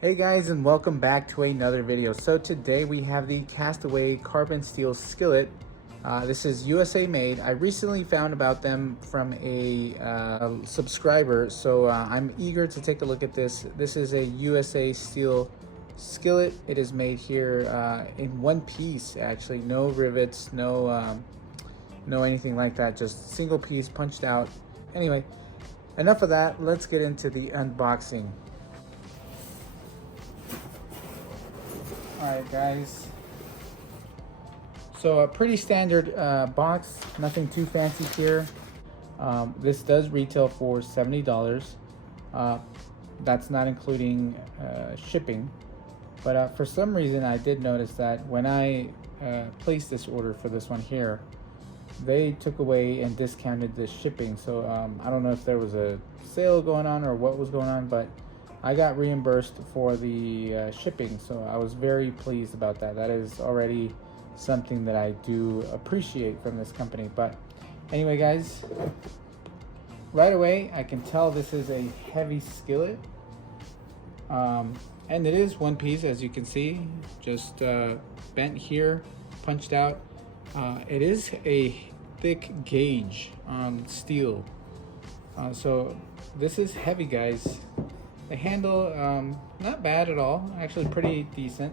Hey guys, and welcome back to another video. So today we have the Castaway carbon steel skillet. This is USA made. I recently found about them from a subscriber, so I'm eager to take a look at this. This is a USA steel skillet. It is made here in one piece, actually. No rivets, no anything like that. Just single piece punched out. Anyway, enough of that. Let's get into the unboxing. Alright guys, so a pretty standard box, nothing too fancy here. This does retail for $70. That's not including shipping, but for some reason I did notice that when I placed this order for this one here, they took away and discounted the shipping. So I don't know if there was a sale going on or what was going on, but I got reimbursed for the shipping, so I was very pleased about that. That is already something that I do appreciate from this company. But anyway guys, right away I can tell this is a heavy skillet, and it is one piece, as you can see, just bent here, punched out. It is a thick gauge steel, so this is heavy guys. The handle, not bad at all, actually pretty decent.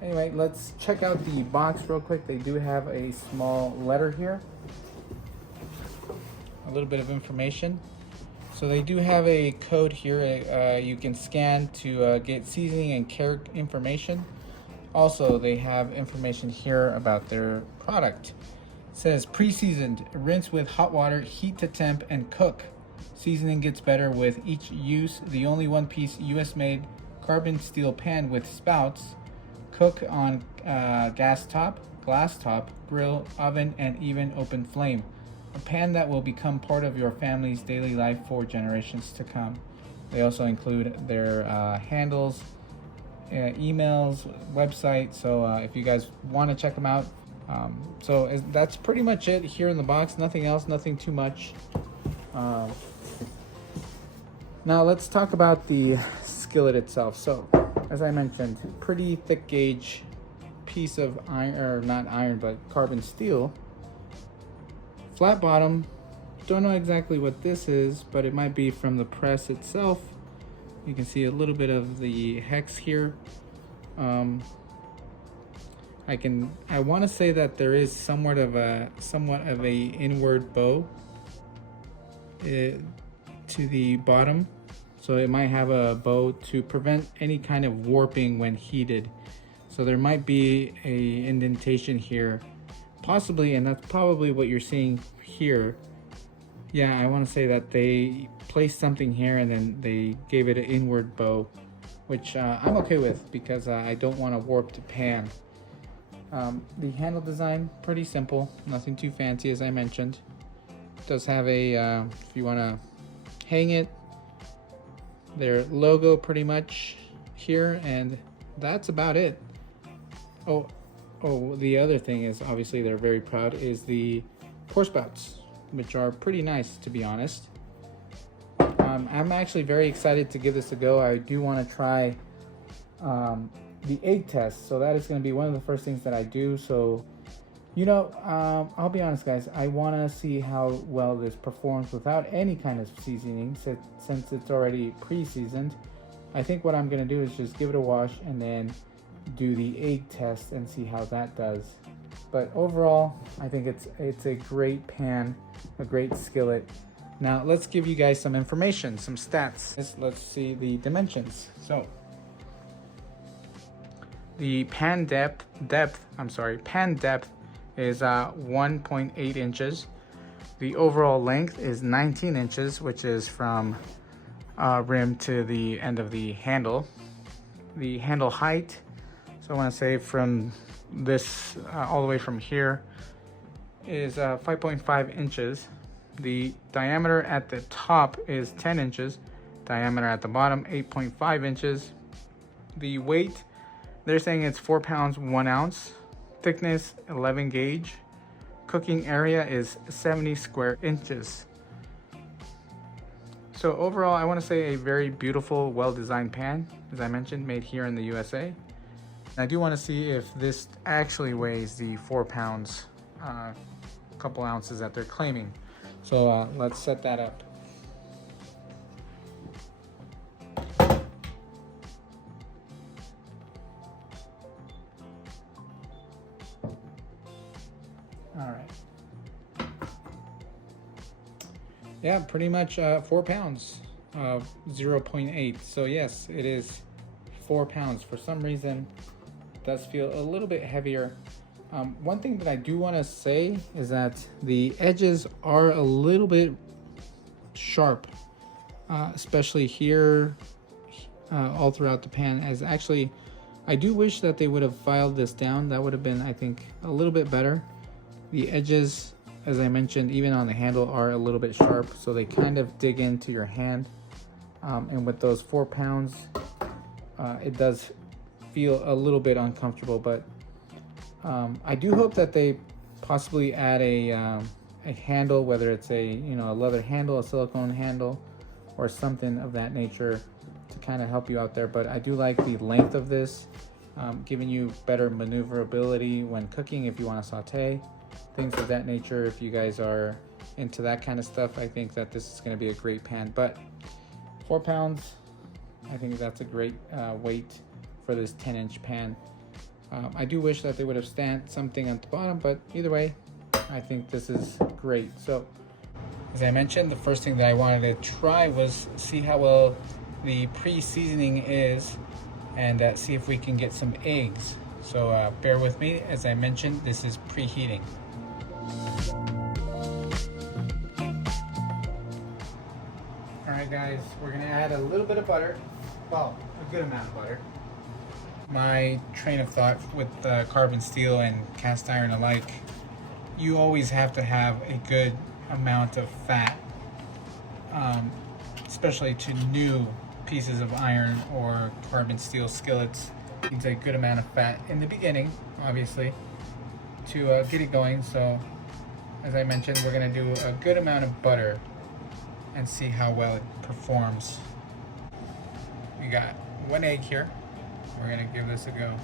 Anyway, let's check out the box real quick. They do have a small letter here, a little bit of information. So they do have a code here you can scan to get seasoning and care information. Also, they have information here about their product. It says pre-seasoned, rinse with hot water, heat to temp, and cook. Seasoning gets better with each use. The only one-piece US-made carbon steel pan with spouts. Cook on gas top, glass top, grill, oven, and even open flame. A pan that will become part of your family's daily life for generations to come. They also include their handles, emails, website. So if you guys want to check them out. That's pretty much it here in the box. Nothing else, nothing too much. Now let's talk about the skillet itself. So, as I mentioned, pretty thick gauge piece of iron, or not iron, but carbon steel. Flat bottom. Don't know exactly what this is, but it might be from the press itself. You can see a little bit of the hex here. I want to say that there is somewhat of a inward bow to the bottom, so it might have a bow to prevent any kind of warping when heated. So there might be a indentation here, possibly, and that's probably what you're seeing here. Yeah, I want to say that they placed something here and then they gave it an inward bow, which I'm okay with because I don't want a warped pan. The handle design, pretty simple, nothing too fancy, as I mentioned. It does have a, if you want to hang it, their logo pretty much here, and that's about it. Oh, the other thing is, obviously they're very proud, is the pour spouts, which are pretty nice, to be honest. I'm actually very excited to give this a go. I do want to try the egg test, so that is going to be one of the first things that I do. So, you know, I'll be honest guys, I want to see how well this performs without any kind of seasoning, since it's already pre-seasoned. I think what I'm going to do is just give it a wash and then do the egg test and see how that does. But overall, I think it's a great pan, a great skillet. Now let's give you guys some information, some stats. Let's see the dimensions. So the pan depth is 1.8 inches. The overall length is 19 inches, which is from rim to the end of the handle. The handle height, so I want to say from this all the way from here, is 5.5 inches. The diameter at the top is 10 inches. Diameter at the bottom, 8.5 inches. The weight, they're saying it's 4 pounds 1 ounce. Thickness 11 gauge. Cooking area is 70 square inches. So overall, I want to say a very beautiful, well-designed pan, as I mentioned, made here in the USA. And I do want to see if this actually weighs the 4 pounds, couple ounces that they're claiming. So let's set that up. All right. Yeah, pretty much 4 pounds, 0.8. So yes, it is 4 pounds. For some reason, it does feel a little bit heavier. One thing that I do want to say is that the edges are a little bit sharp, especially here, all throughout the pan. As actually, I do wish that they would have filed this down. That would have been, I think, a little bit better. The edges, as I mentioned, even on the handle, are a little bit sharp, so they kind of dig into your hand. And with those 4 pounds, it does feel a little bit uncomfortable, but I do hope that they possibly add a handle, whether it's a a leather handle, a silicone handle, or something of that nature to kind of help you out there. But I do like the length of this, giving you better maneuverability when cooking if you want to saute, things of that nature. If you guys are into that kind of stuff, I think that this is going to be a great pan. But 4 pounds, I think that's a great weight for this 10-inch pan. I do wish that they would have stamped something at the bottom, but either way, I think this is great. So, as I mentioned, the first thing that I wanted to try was see how well the pre-seasoning is, and see if we can get some eggs. So bear with me. As I mentioned, this is preheating. All right, guys, we're gonna add a little bit of butter. Well, a good amount of butter. My train of thought with carbon steel and cast iron alike, you always have to have a good amount of fat, especially to new pieces of iron or carbon steel skillets. It needs a good amount of fat in the beginning, obviously, to get it going. So, as I mentioned, we're gonna do a good amount of butter and see how well it performs. We got 1 egg here. We're gonna give this a go.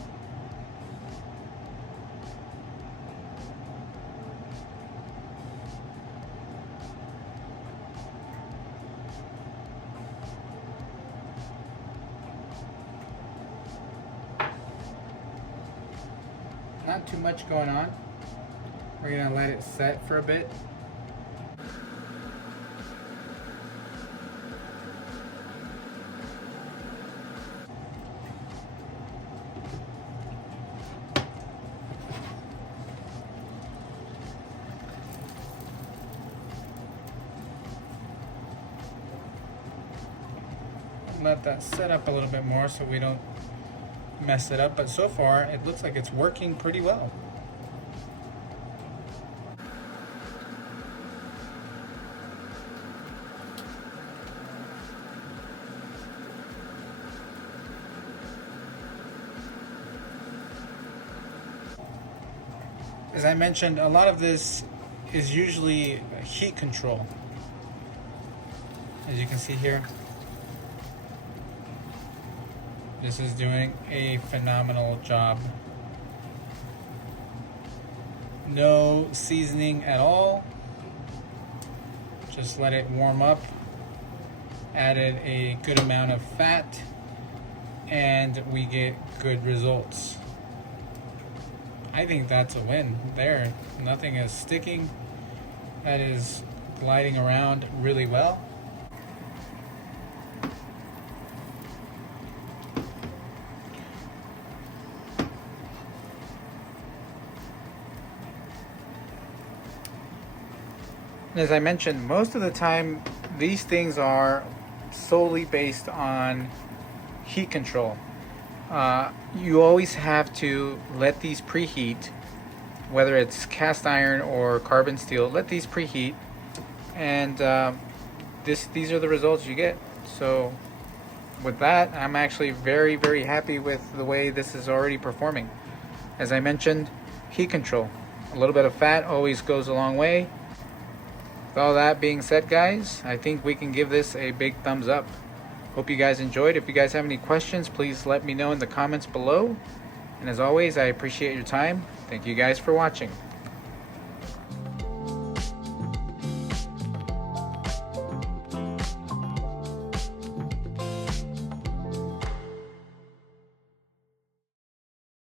Not too much going on. We're gonna let it set for a bit. Let that set up a little bit more so we don't mess it up, but so far it looks like it's working pretty well. As I mentioned, a lot of this is usually heat control. As you can see here, this is doing a phenomenal job. No seasoning at all. Just let it warm up. Added a good amount of fat, and we get good results. I think that's a win there. Nothing is sticking. That is gliding around really well. As I mentioned, most of the time these things are solely based on heat control. You always have to let these preheat, whether it's cast iron or carbon steel, let these preheat, and these are the results you get. So with that, I'm actually very, very happy with the way this is already performing. As I mentioned, heat control. A little bit of fat always goes a long way. all that being said, guys, I think we can give this a big thumbs up. Hope you guys enjoyed. If you guys have any questions, please let me know in the comments below. And as always, I appreciate your time. Thank you guys for watching.